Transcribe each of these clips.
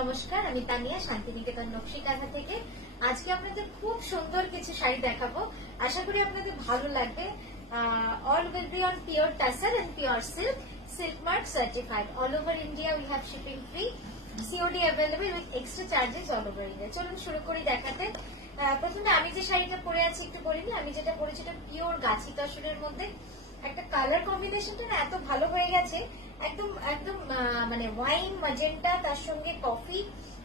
নমস্কার, আমি তানিয়া শান্তিনিকেতন নকশি কাঁথা থেকে। আজকে আপনাদের খুব সুন্দর কিছু শাড়ি দেখাবো, আশা করি আপনাদের ভালো লাগবে। All will be on pure tussar and pure silk, silk mark certified. All over India we have shipping free, COD available with extra charges all over India. চলুন শুরু করি দেখাতে। প্রথমে আমি যে শাড়িটা পরে আছি একটু বলিনি, আমি যেটা পরেছি এটা পিওর গাছি তসরের মধ্যে। একটা কালার কম্বিনেশনটা না এত ভালো হয়ে গেছে, একদম একদম মানে ওয়াইন ম্যাজেন্টা, তার সঙ্গে কফি,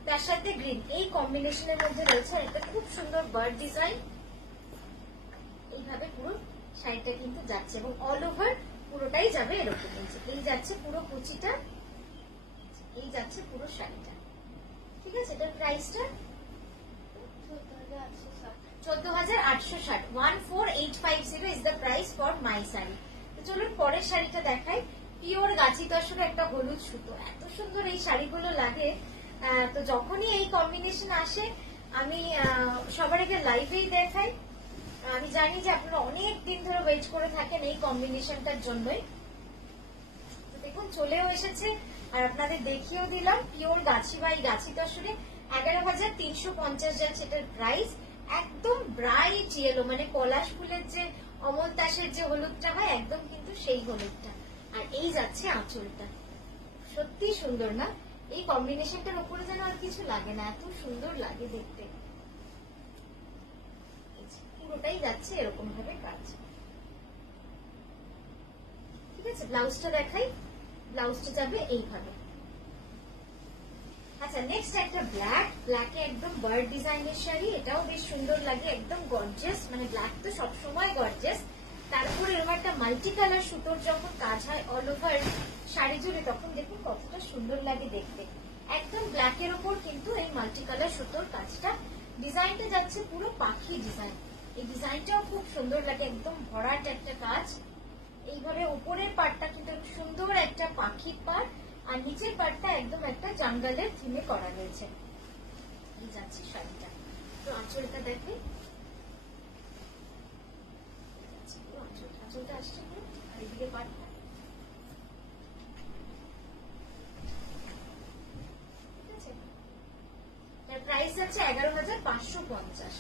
তার সাথে গ্রিন, এই কম্বিনেশনের মধ্যে রয়েছে। এটা খুব সুন্দর বার্ড ডিজাইন, এইভাবে পুরো শাড়িটা কিন্তু যাচ্ছে এবং অল ওভার পুরোটাই যাবে এরকম। এই যাচ্ছে পুরো কুচিটা, এই যাচ্ছে পুরো শাড়িটা। ঠিক আছে, এটার প্রাইসটা 14,860, 14,850 is the price for my sari. তো চলুন পরের শাড়িটা দেখাই। পিওর গাছি তসর একটা হলুদ সুতো, এত সুন্দর এই শাড়িগুলো লাগে। তো যখনই এই কম্বিনেশন আসে আমি সবার আগে লাইভেই দেখাই। আমি জানি যে আপনারা অনেক দিন ধরে ওয়েট করে থাকেন এই কম্বিনেশনটার জন্যই। তো দেখুন চলেও এসেছে আর আপনাদের দেখিয়েও দিলাম। পিওর গাছি বাই গাছি তসরে 11,350 যাচ্ছে এটার প্রাইস। একদম ব্রাইট ইয়েলো, মানে পলাশ ফুলের যে অমল তাসের যে হলুদটা হয় একদম কিন্তু সেই হলুদটা। আর এই যাচ্ছে আঁচলটা, সত্যি সুন্দর না? এই কম্বিনেশনটার উপরে যেন আর কিছু লাগে না, এত সুন্দর লাগে দেখতে। পুরোটাই যাচ্ছে এরকম ভাবে কাজ। ঠিক আছে, ব্লাউজটা দেখাই। ব্লাউজটা যাবে এইভাবে। আচ্ছা, নেক্সট একটা ব্ল্যাকে একদম বার্ড ডিজাইনের শাড়ি, এটাও বেশ সুন্দর লাগে, একদম গর্জিয়াস। মানে ব্ল্যাক তো সবসময় গর্জিয়াস, তারপরে এরকম একটা মাল্টি কালার সুতোর যখন কাজ হয় অল ওভার শাড়ি জুড়ে, তখন দেখুন কতটা সুন্দর লাগে দেখতে। একদম ব্ল্যাকের ওপর কিন্তু এই মাল্টি কালার সুতোর কাজটা। ডিজাইনটা যাচ্ছে পুরো পাখি ডিজাইন, এই ডিজাইনটাও খুব সুন্দর লাগে, একদম ভরাট একটা কাজ। এইভাবে উপরের পাটটা কিন্তু সুন্দর একটা পাখির পাট, আর নিচের পাটটা একদম একটা জঙ্গলের থিমে করা রয়েছে। এই যাচ্ছে শাড়িটা। তো আঁচলটা দেখে, আঁচলটা আসছে আর এদিকে পাটটা। ঠিক আছে, তার প্রাইস আছে 11,550,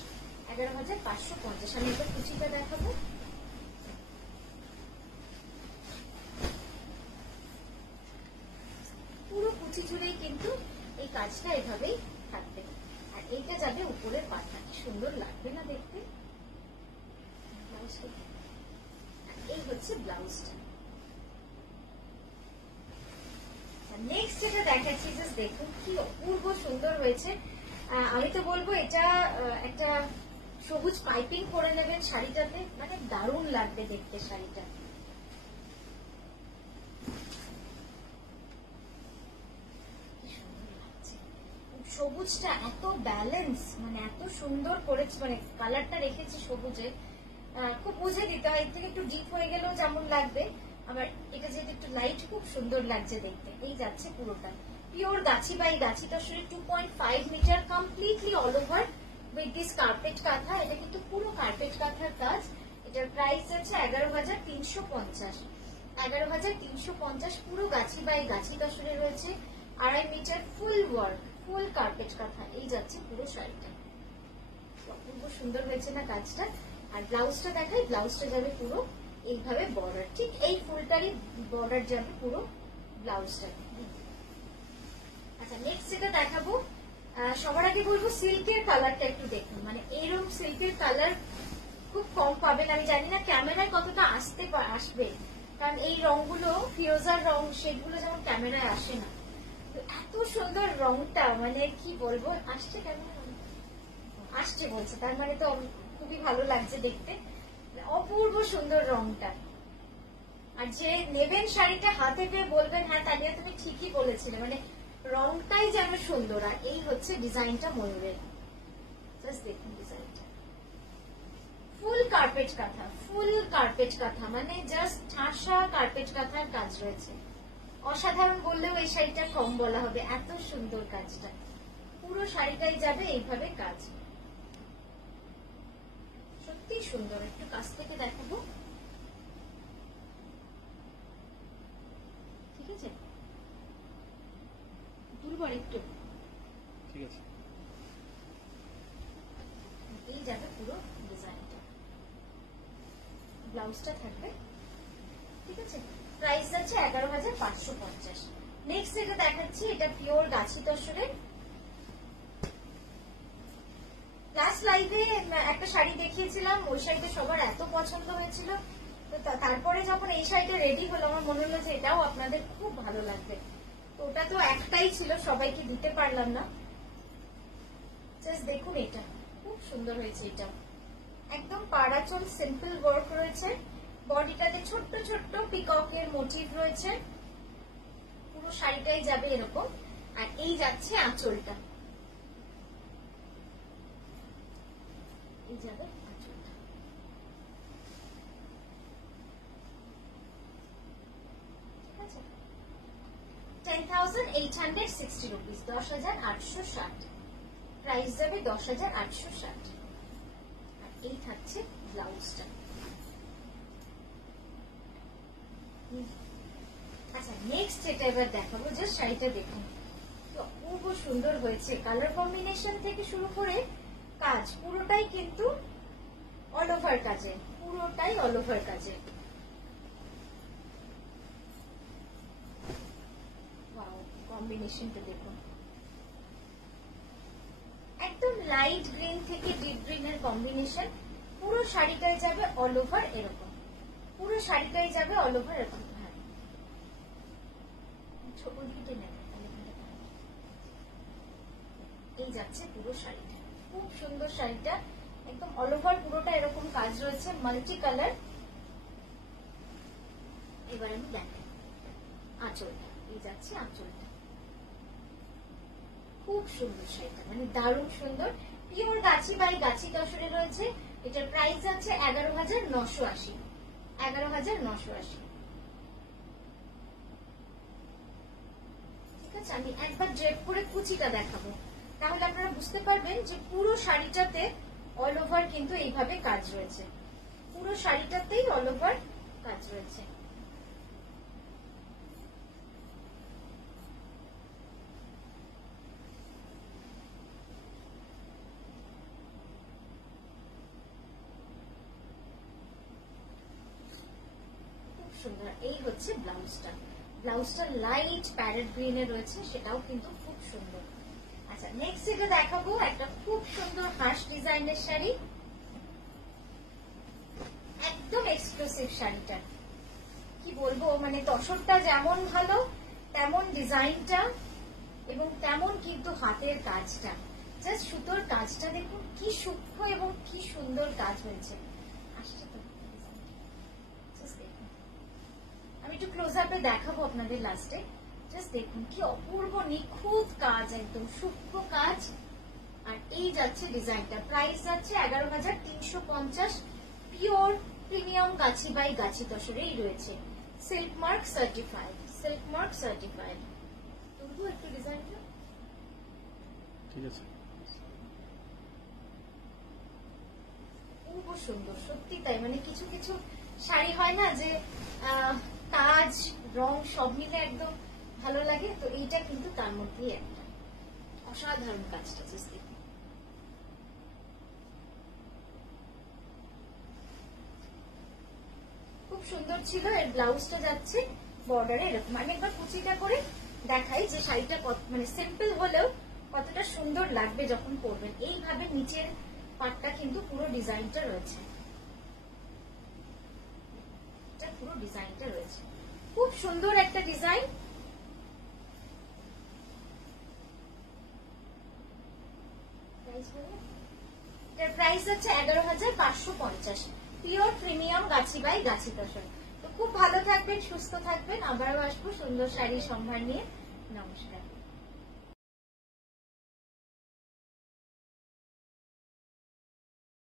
11,550। আমি একটা কুচিটা দেখাবো। পুরো কুচি জুড়েই কিন্তু এই কাজটা এভাবেই থাকবে, আর এইটা যাবে উপরের পাটটা। কি সুন্দর লাগবে না দেখতে? এই হচ্ছে ব্লাউজটা। নেক্সট যেটা দেখাচ্ছি, জাস্ট দেখুন কি অপূর্ব সুন্দর হয়েছে। আমি তো বলবো এটা একটা সবুজ পাইপিং করে নেবেন শাড়িটাতে, মানে দারুণ লাগবে দেখতে শাড়িটা। সবুজটা এত ব্যালেন্স, মানে এত সুন্দর করেছে, মানে কালারটা রেখেছি সবুজে, খুব বুঝে দিতে হয়। এর থেকে একটু ডিপ হয়ে গেলেও যেমন লাগবে, আবার এটা যেহেতু একটু লাইট, খুব সুন্দর লাগছে দেখতে। এই যাচ্ছে পুরোটা পিওর গাছি বাই গাছি তসরে, 2.5 মিটার, completely all over with this carpet kantha. এটা কিন্তু পুরো কার্পেট কাঁথার কাজ। এটার প্রাইস আছে 11,350, 11,350। পুরো গাছি বাই গাছি তসরে রয়েছে, 2.5 মিটার, ফুল ওয়ার্ক, ফুল কার্পেট কাঁথা। এই যাচ্ছে পুরো শাড়িটা, অপূর্ব সুন্দর হয়েছে না কাজটা। আর ব্লাউজটা দেখাই, ব্লাউজটা যাবে পুরো এইভাবে বর্ডার, ঠিক এই ফুলটারই বর্ডার যাবে পুরো ব্লাউজটা। আচ্ছা, নেক্সট যেটা দেখাবো, সবার আগে বলবো সিল্কের কালারটা একটু দেখুন। মানে এইরকম সিল্কের কালার খুব কম পাবেন। আমি জানি না ক্যামেরায় কতটা আসবে, কারণ এই রংগুলো ফিরোজার রং, সেগুলো যেমন ক্যামেরায় আসে না। এত সুন্দর রংটা, মানে কি বলবো, আসছে কেমন আসছে বলছে, তার মানে তো খুবই ভালো লাগছে দেখতে, অপূর্ব সুন্দর রংটা। আর যে নেবেন শাড়িটা হাতে পেয়ে বলবেন হ্যাঁ তানিয়া তুমি ঠিকই বলেছিলে, মানে রংটাই যেন সুন্দর। আর এই হচ্ছে ডিজাইনটা ময়ূরের, জাস্ট দেখুন ডিজাইনটা। ফুল কার্পেট কাঁথা, ফুল কার্পেট কাঁথা, মানে জাস্ট ঠাসা কার্পেট কাঁথার কাজ রয়েছে। অসাধারণ বললেও এই শাড়িটা কম বলা হবে, এত সুন্দর কাজটা। পুরো শাড়িটাই যাবে এইভাবে কাজ, সত্যি সুন্দর। একটু কাছ থেকে দেখাবো। ঠিক আছে, তুলবো একটু। ঠিক আছে। এই যাবে পুরো ডিজাইনটা, ব্লাউজটা থাকবে, ঠিক আছে। প্রাইস আছে 11,550। নেক্সট যেটা দেখাচ্ছি, এটা পিওর গাছি তসরের। লাস্ট লাইভে একটা শাড়ি দেখিয়েছিলাম, ওই শাড়িটা সবার এত পছন্দ হয়েছিল, তো তারপরে যখন এই শাড়িটা রেডি হলো আমার মনে হলো যে এটাও আপনাদের খুব ভালো লাগবে। তো ওটা তো একটাই ছিল, সবাইকে দিতে পারলাম না। জাস্ট দেখুন, এটা খুব সুন্দর হয়েছে। এটা একদম পাড়াচল সিম্পল ওয়ার্ক রয়েছে, বডিটাতে ছোট্ট ছোট্ট পিককের মোটিভ রয়েছে, পুরো শাড়িটাই যাবে এরকম। আর এই যাচ্ছে আঁচলটা, এই যাবে আঁচলটা, ঠিক আছে। 10,860 রুপিস, 10,860 প্রাইস যাবে, 10,860। আর এই থাকছে ব্লাউজটা। আচ্ছা, নেক্সট যেটা এবার দেখাবো, জাস্ট শাড়িটা দেখুন, অপূর্ব সুন্দর হয়েছে। কালার কম্বিনেশন থেকে শুরু করে কাজ পুরোটাই কিন্তু অল ওভার কাজে, পুরোটাই অল ওভার কাজে। ওয়াও, কম্বিনেশনটা দেখুন, একদম লাইট গ্রিন থেকে ডিপ গ্রিন এর কম্বিনেশন। পুরো শাড়িটাই যাবে অল ওভার এরকম, পুরো শাড়িটাই যাবে অল ওভার এরকম। এই যাচ্ছে পুরো শাড়িটা, খুব সুন্দর শাড়িটা, একদম অল ওভার পুরোটা এরকম কাজ রয়েছে, মাল্টি কালার। এবার আমি দেখাই আঁচলটা, এই যাচ্ছে আঁচলটা, খুব সুন্দর শাড়িটা, মানে দারুণ সুন্দর। পিওর গাছি বাই গাছি তসরে রয়েছে। এটার প্রাইস আছে 11,980, 11,980। ঠিক আছে, আমি একবার ড্রেপ করে কুচিটা দেখাবো, তাহলে আপনারা বুঝতে পারবেন যে পুরো শাড়িটাতে অল ওভার কিন্তু এইভাবে কাজ রয়েছে, পুরো শাড়িটাতেই অল ওভার কাজ রয়েছে। খুব সুন্দর। এই হচ্ছে ব্লাউজটা, ব্লাউজটা লাইট প্যারেট গ্রিন এ রয়েছে, সেটাও কিন্তু খুব সুন্দর। আচ্ছা, নেক্সট যেটা দেখাবো, একটা খুব সুন্দর হাঁস ডিজাইনের শাড়ি, একদম এক্সক্লুসিভ শাড়িটা। কি বলবো, মানে তসরটা যেমন ভালো তেমন ডিজাইনটা এবং তেমন কিন্তু হাতের কাজটা, জাস্ট সুতোর কাজটা দেখুন কি সূক্ষ্ম এবং কি সুন্দর কাজ হয়েছে। আসছে তো, আমি একটু ক্লোজ আপে দেখাবো আপনাদের লাস্টে। জাস্ট দেখুন কি অপূর্ব নিখুঁত কাজ, একদম সূক্ষ্ম কাজ। আর এই যাচ্ছে ডিজাইনটা, প্রাইস যাচ্ছে 11,350। পিওর প্রিমিয়াম গাছি বাই গাছি তসরেই রয়েছে, silk mark certified, silk mark certified. তবুও একটু ডিজাইনটা ঠিক আছে, খুব সুন্দর, সত্যি তাই। মানে কিছু কিছু শাড়ি হয় না যে কাজ রং সব মিলে একদম ভালো লাগে, তো এইটা কিন্তু তার মধ্যেই একটা অসাধারণ কাজটা। খুব সুন্দর ছিল। এর ব্লাউজটা যাচ্ছে বর্ডারে এরকম। আমি একবার কুচিটা করে দেখাই যে শাড়িটা মানে সিম্পল হলেও কতটা সুন্দর লাগবে যখন পরবেন। এইভাবে নিচের পাটটা কিন্তু পুরো ডিজাইনটা রয়েছে, পুরো ডিজাইনটা রয়েছে, খুব সুন্দর একটা ডিজাইন। প্রাইস হচ্ছে 11,550। পিওর প্রিমিয়াম গাছি বাই গাছি তসর। তো খুব ভালো থাকবেন, সুস্থ থাকবেন, আবারও আসবো সুন্দর শাড়ির সম্ভার নিয়ে। নমস্কার।